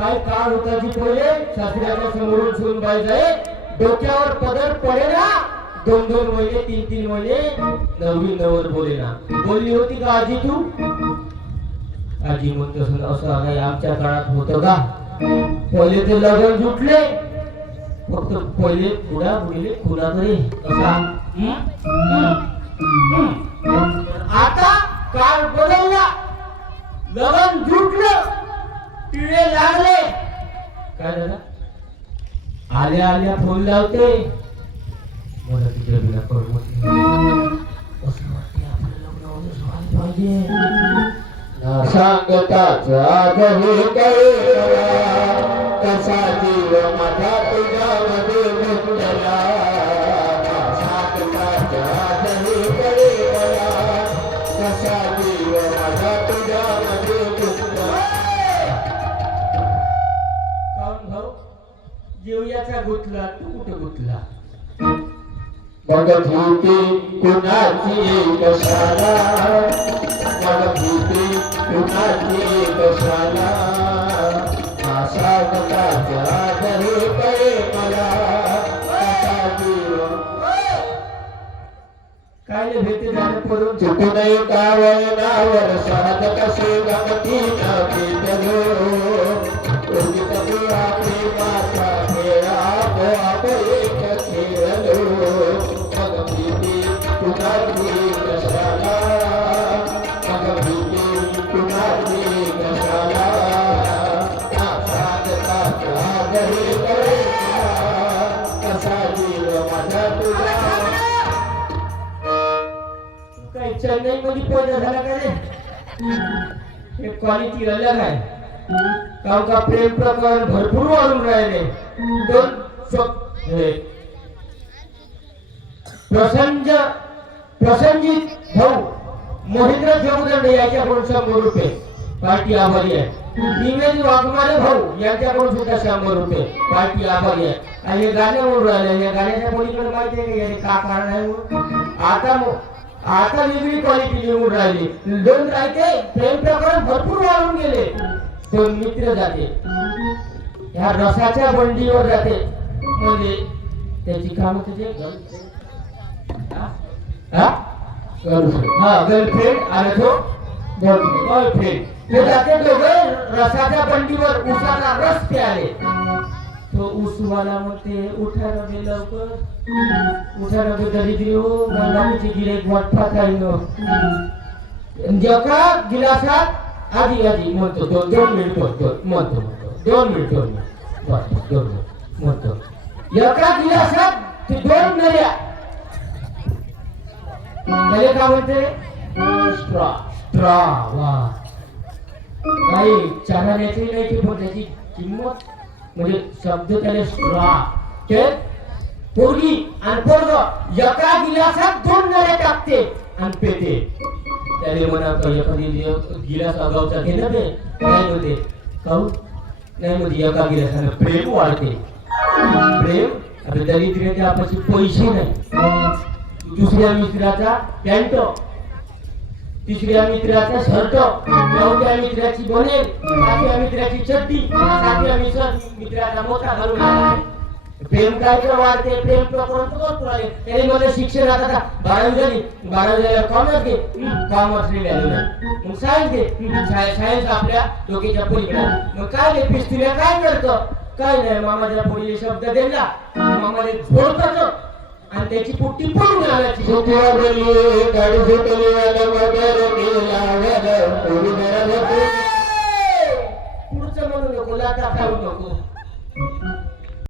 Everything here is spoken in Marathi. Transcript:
काय काळ होता जी पहिले सासऱ्याच्या समोरून सुनबाई जाय डोक्यावर पदर पडेना 2-2 महिने 3-3 महिने नवरी नवर बोलेना बोलली होती का आजी तू आजी म्हणतो असं नाही आमच्या काळात होतं का पहिले ते लग्न जुटले फक्त पहिले पुढा बुडीले खुला तरी कसा आता काळ बदलला लग्न जुटलं टिळे लागले काय झालं आल्या आल्या फोन लावते मला तिकडे बिना करून असं वाटते आपलं लग्न होणं व्हायला पाहिजे सांगताचा गहे कळला कसा जीव माझा तुझ्यामध्ये गुंतला सांगताचा गहे कळला कसा जीव माझा तुझ्यामध्ये गुंतला काऊन भाऊ जीव याचा गुंतला तू कुठे गुंतला बघत होती कुणाची कशाला बघत होती कुणाची कशाला आशा नकाच्या घरी कळे मला कसा जीव काय भेटे झालं पडून चुकू नये का वळणावर साध कसे गमती नव्हती तरो उदित आपली माता खेळा आप एक खेळलो चेन्नई मध्ये पैदा झाला का रे हे क्वालिटी अलग आहे कारण का प्रेम प्रकरण भरपूर वाढून राहिले प्रसंजित भाऊ महेंद्र जमदंड याच्याकडून 100 रुपये पार्टी आभारी आहे निवेद वाघमारे भाऊ यांच्याकडून सुद्धा 100 रुपये पार्टी आभारी आहे आणि हे गाणे म्हणून राहिले या गाण्याच्या पलीकडे माहिती आहे का याने का कारण आहे आता वेगळी क्वालिटी निवडून राहिली 2 राहते प्रेम प्रकरण भरपूर वाढून गेले 2 मित्र जाते ह्या रसाच्या बंडीवर जाते म्हणजे त्याची काम होते गर्लफ्रेंड आणि तो बॉयफ्रेंड ते जाते दोघे रसाच्या बंडीवर उसाचा रस प्याले तो उसवाला म्हणते उठा रे लवकर उठा रे दरिद्री हो गंगाची गिरेक वाटपा खाईनो जका गिलासात आधी म्हणतो 2 मिनिट म्हणतो 2 मिनिट म्हणतो एका गिलासात 2 नळ्या नळे का म्हणते स्ट्रॉ वा काही चाहण्याची नाही की पण त्याची किंमत म्हणजे शब्द त्याला स्ट्रॉ ते पोरगी आणि पोरग एका गिलासात 2 नळे टाकते आणि पेते त्याने म्हणा एखादी गिलास अगावचा घे ना ते नाही म्हणते काहून नाही म्हणजे एका गिलासानं प्रेम वाढते प्रेम आपल्या दरिद्री त्यापाशी पैसे नाही दुसऱ्या मित्राचा पॅन्ट तिसऱ्या मित्राचा शर्ट 4थ्या मित्राची बनेल 5व्या मित्राची चड्डी 7व्या मित्राचा मोठा घालून प्रेम काय तर वाढते प्रेम प्रकरण पुराले त्याने मला शिक्षण आता 12वी झाली 12वी झाल्यावर कॉमर्स घे कॉमर्स मग सायन्स घे सायन्स आपल्या डोक्याच्या पलीकडे मग काय घे पिस्तुल्या काय करतं काय नाही मामाच्या पुढील शब्द दिला मामाने झोड करतो आणि त्याची पुट्टी पळून आल्याची गाडी सुटली